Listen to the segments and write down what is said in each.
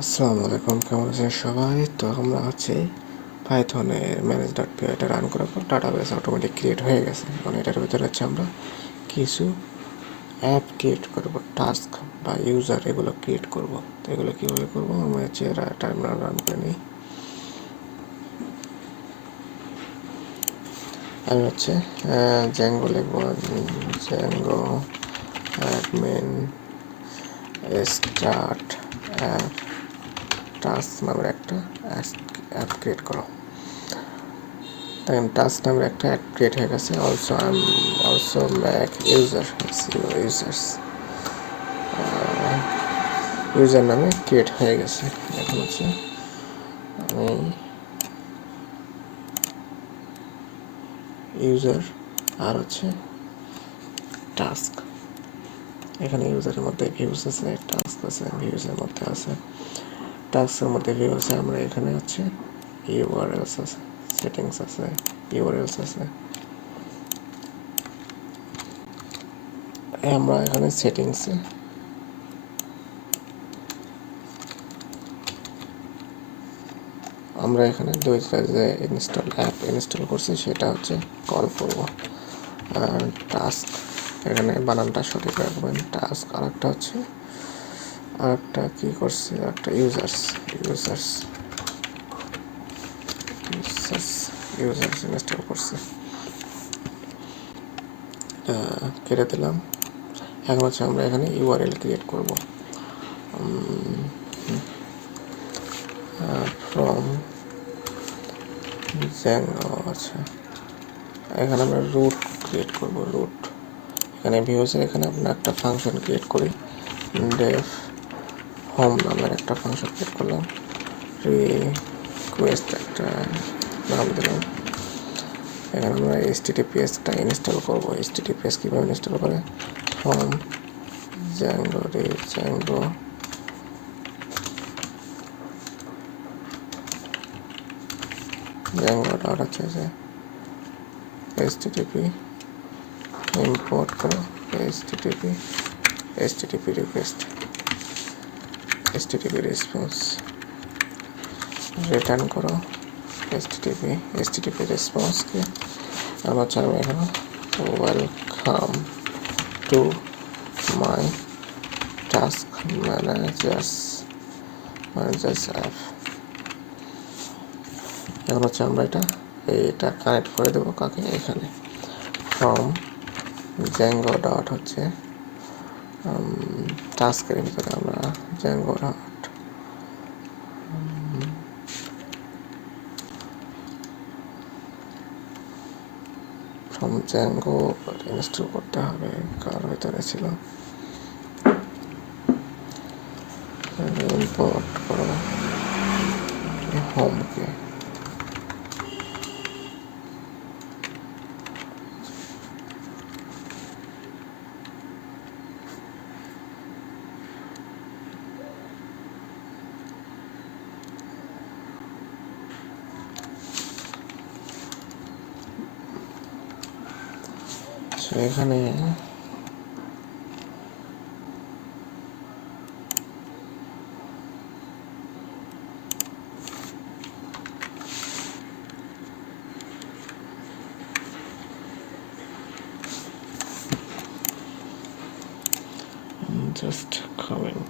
আসসালামু আলাইকুম, কেমন আছেন সবাই? তো আমরা পাইথনের manage.py এটা রান করার পর ডাটাবেস অটোমেটিক ক্রিয়েট হয়ে গেছে। মানে এটার ভিতরে আমরা কিছু অ্যাপ ক্রিয়েট করব, টাস্ক বা ইউজার এগুলো ক্রিয়েট করব। তো এগুলো কীভাবে করবো আমরা টার্মিনাল রান করে নিই। আমি জ্যাঙ্গো লিখবো, Zango admin start app task নামের একটা অ্যাপ ক্রিয়েট করো। তাই টাস্ক নামের একটা অ্যাড ক্রিয়েট হয়ে গেছে। অলসো ম্যাক ইউজার নামে ক্রিয়েট হয়ে গেছে। এখন আমি ইউজার আর টাস্ক, এখানে ইউজারের মধ্যে ভিউজ আছে, টাস্ক আছে, ভিউজের মধ্যে আছে, টাস্কের মধ্যে ভিউ আছে। আমরা এখানে ইউআরএলস আছে, সেটিংস আছে, ইউআরএলস আছে। আমরা এখানে সেটিংসে আমরা এখানে দুইটা যে ইনস্টল করছি সেটা কল করব। আর টাস্ক এখানে বানানটা সঠিক রাখবেন। টাস্ক আর একটা কি করছি, একটা ইউজার্স ইনস্টল করছি, কেটে দিলাম। এখন আমরা এখানে ইউআরএল ক্রিয়েট করব। ফ্রম জ্যাঙ্গো এখানে আমরা রুট ক্রিয়েট করব। রুট এখানে ভিউসের এখানে আমরা একটা ফাংশন ক্রিয়েট করি, ডেফ হোম নামের একটা ফাংশন ক্রিয়েট করলাম। রিকোয়েস্ট একটা নাম দিলাম। এখানে আমরা HTTPSটা ইনস্টল করব। HTTPS কীভাবে ইনস্টল করে, from Zango dot HTTP import করো, HTTP request, HTTP response return করো, HTTP রেসপন্সকে আমরা চাইবো এখানে welcome to my task managers app. এখন আমরা এটা কানেক্ট করে দেবো কাকে, এখানে ফ্রম জ্যাঙ্গো ডট টাস্কের ভিতরে আমরা Zango dot from Zango install করতে হবে, কার ভিতরে ছিল, ইম্পোর্ট করো হোমকে। এখানে just coming.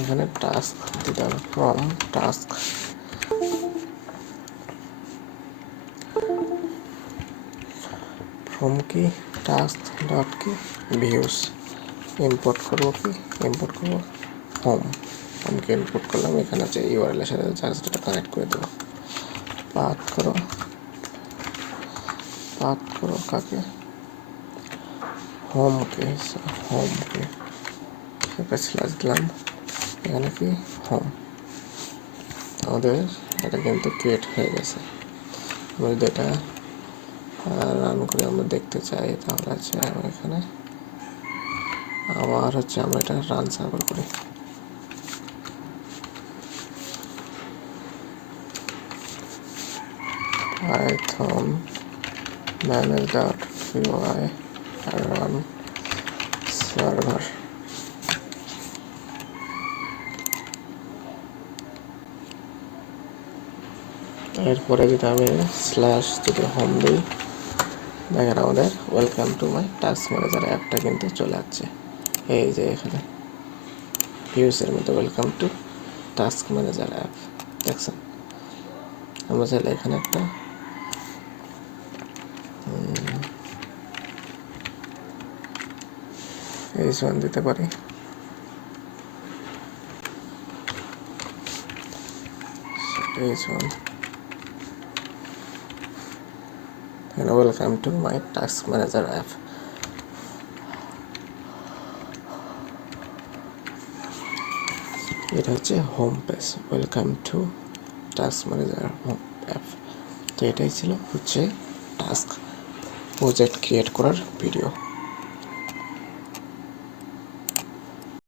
এখানে টাস্ক দিতে হবে, ফ্রম টাস্ক ফ্রম কি টাস্ক ডট কি ভিউস ইম্পোর্ট করবো, কি ইম্পোর্ট করবো হোম। হোমকে ইম্পোর্ট করলাম, এখানে হচ্ছে ইউআরএলের সাথে জাস্ট এটা কানেক্ট করে দেবো। পাথ করো কাকে, হোমকে, স্ল্যাশ দিলাম, এখানে কি হোম। আমাদের এটা কিন্তু ক্রিয়েট হয়ে গেছে। আমরা যদি এটা রান করে আমরা দেখতে চাই তাহলে হচ্ছে আমরা এখানে আবার হচ্ছে আমরা এটা রান সার্ভার করি। Python manage.py run server। এরপরে যদি আমি স্ল্যাশ যদি হোম দিই, দেখেন আমাদের welcome to my task manager অ্যাপটা কিন্তু চলে আসছে। এই যে এখানে ভিউসের মধ্যে welcome to task manager app দেখছেন। আমরা চাইলে এখানে একটা H1 দিতে পারি। H1 welcome to my task manager app. এটা হচ্ছে home page, welcome to task manager home app. তো এটাই ছিল হচ্ছে টাস্ক প্রজেক্ট ক্রিয়েট করার ভিডিও।